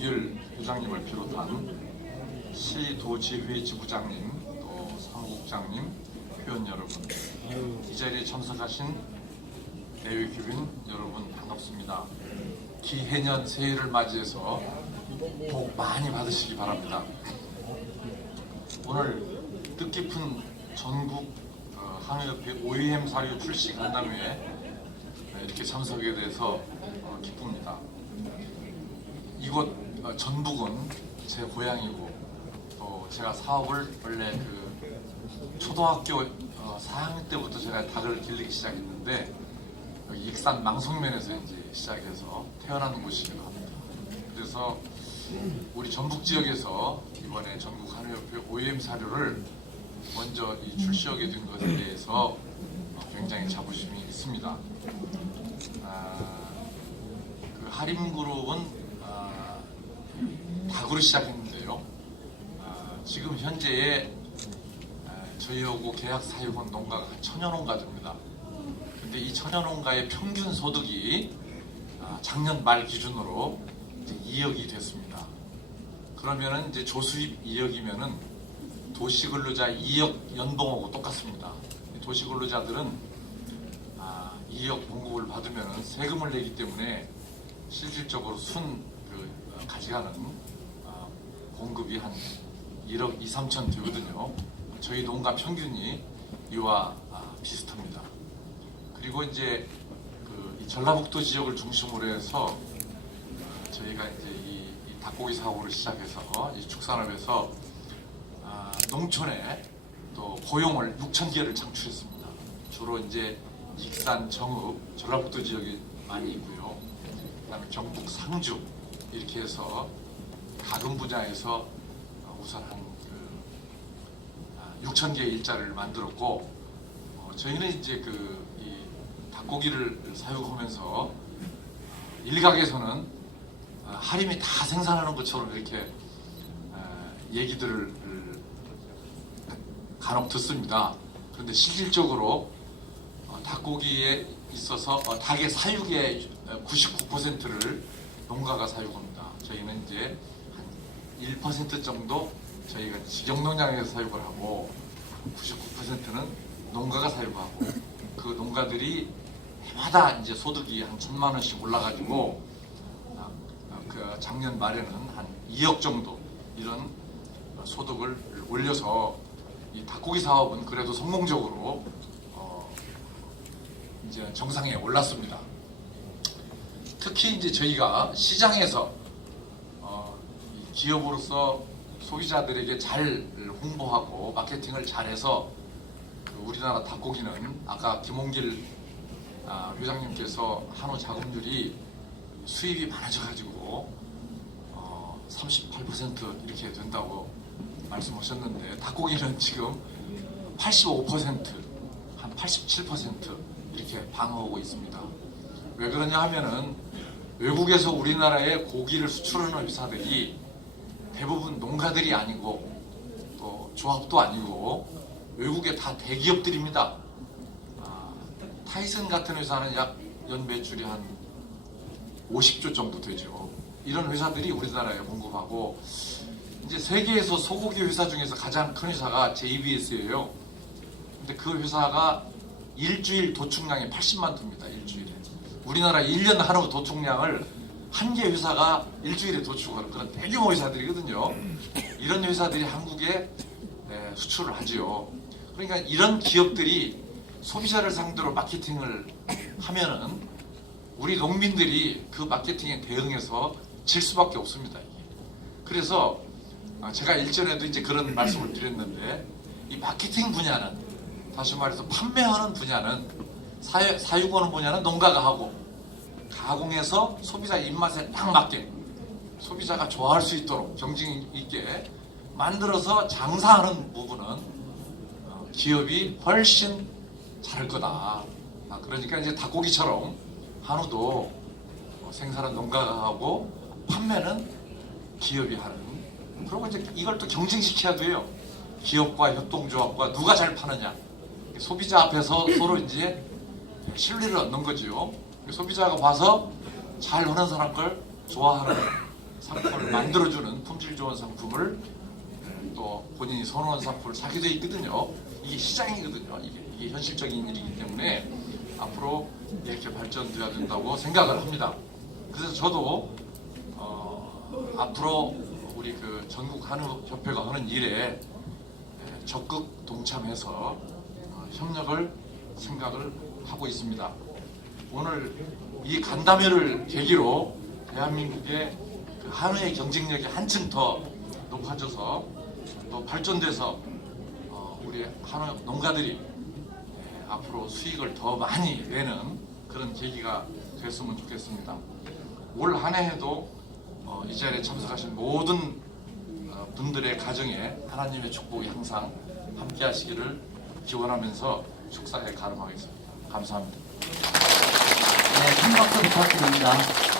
김홍길 회장님을 비롯한 시도지회 지부장님, 또 사무국장님, 회원 여러분, 이 자리에 참석하신 대외교인 여러분 반갑습니다. 기해년 새해를 맞이해서 복 많이 받으시기 바랍니다. 오늘 뜻깊은 전국 어, 한의협회 OEM 사료 출시 간담회에 이렇게 참석에 대해서 어, 기쁩니다. 이곳 어, 전북은 제 고향이고 또 제가 사업을 원래 그 초등학교 어, 4학년 때부터 제가 닭을 길르기 시작했는데 여기 익산 망송면에서 이제 시작해서 태어난 곳이기도 합니다. 그래서 우리 전북 지역에서 이번에 전국 한의협회 OEM 사료를 먼저 이 출시하게 된 것에 대해서 어, 굉장히 자부심이 있습니다. 아, 그 하림그룹은 아, 닭으로 시작했는데요. 아, 지금 현재의 아, 저희하고 계약 사육원 농가가 한 천여 농가 됩니다. 근데 이 천여 농가의 평균 소득이 아, 작년 말 기준으로 이제 2억이 됐습니다. 그러면은 이제 조수입 2억이면은 도시근로자 2억 연봉하고 똑같습니다. 이 도시근로자들은 아, 2억 봉급을 받으면 세금을 내기 때문에 실질적으로 순 그, 어, 가져가는 아, 봉급이 한 1억 2, 3천 되거든요. 저희 농가 평균이 이와 아, 비슷합니다. 그리고 이제 그이 전라북도 지역을 중심으로 해서 어, 저희가 이제 이, 이 닭고기 사고를 시작해서 이 축산업에서 아, 농촌에 또 고용을 6천 개를 창출했습니다. 주로 이제 익산, 정읍, 전라북도 지역이 많이 있고요. 그다음에 경북, 상주 이렇게 해서 가금 분야에서 어, 우선 한그 6천 개의 일자리를 만들었고 어, 저희는 이제 그이 닭고기를 사육하면서 일각에서는 어, 하림이 다 생산하는 것처럼 이렇게 어, 얘기들을 간혹 듣습니다. 그런데 실질적으로 어, 닭고기에 있어서 어, 닭의 사육의 99%를 농가가 사육합니다. 저희는 이제 한 1% 정도 저희가 직영농장에서 사육을 하고 99%는 농가가 사육하고 그 농가들이 해마다 이제 소득이 한 천만 원씩 올라가지고 아, 아, 그 작년 말에는 한 2억 정도 이런 소득을 올려서 이 닭고기 사업은 그래도 성공적으로 어, 이제 정상에 올랐습니다. 특히 이제 저희가 시장에서 기업으로서 소비자들에게 잘 홍보하고 마케팅을 잘해서 그 우리나라 닭고기는 아까 김홍길 아, 회장님께서 한우 자금률이 수입이 많아져가지고 어, 38% 이렇게 된다고 말씀하셨는데 닭고기는 지금 85%한 87% 이렇게 방어하고 있습니다. 왜 그러냐 하면은 외국에서 우리나라에 고기를 수출하는 회사들이 대부분 농가들이 아니고 또 조합도 아니고 외국에 다 대기업들입니다. 아, 타이슨 같은 회사는 약 연 매출이 한 50조 정도 되죠. 이런 회사들이 우리나라에 공급하고 이제 세계에서 소고기 회사 중에서 가장 큰 회사가 JBS예요. 근데 그 회사가 일주일 도축량이 80만 톤입니다. 일주일에. 우리나라 1년 한우 도축량을 한 개 회사가 일주일에 도축하는 그런 대규모 회사들이거든요. 이런 회사들이 한국에 네, 수출을 하지요. 그러니까 이런 기업들이 소비자를 상대로 마케팅을 하면은 우리 농민들이 그 마케팅에 대응해서 질 수밖에 없습니다. 그래서 아, 제가 일전에도 이제 그런 말씀을 드렸는데 이 마케팅 분야는 다시 말해서 판매하는 분야는 사유, 사육하는 분야는 농가가 하고 가공해서 소비자 입맛에 딱 맞게 소비자가 좋아할 수 있도록 경쟁 있게 만들어서 장사하는 부분은 어, 기업이 훨씬 잘할 거다. 아, 그러니까 이제 닭고기처럼 한우도 어, 생산은 농가가 하고 판매는 기업이 하는. 그리고 이제 이걸 또 경쟁시켜야 돼요. 기업과 협동조합과 누가 잘 파느냐. 소비자 앞에서 서로 이제 신뢰를 얻는 거죠. 소비자가 봐서 잘 노는 사람 걸 좋아하는 상품을 만들어주는 품질 좋은 상품을 또 본인이 선호하는 상품을 사게 돼 있거든요. 이게 시장이거든요. 이게, 이게 현실적인 일이기 때문에 앞으로 이렇게 발전돼야 된다고 생각을 합니다. 그래서 저도 어, 앞으로 우리 그 전국 한우 협회가 하는 일에 에, 적극 동참해서 어, 협력을 생각을 하고 있습니다. 오늘 이 간담회를 계기로 대한민국의 그 한우의 경쟁력이 한층 더 높아져서 또 발전돼서 어, 우리 한우 농가들이 예, 앞으로 수익을 더 많이 내는 그런 계기가 됐으면 좋겠습니다. 올 한 해에도 어, 이 자리에 참석하신 모든 어, 분들의 가정에 하나님의 축복이 항상 함께 하시기를 기원하면서 축사에 가름하겠습니다. 감사합니다. 네, 큰 박수 부탁드립니다.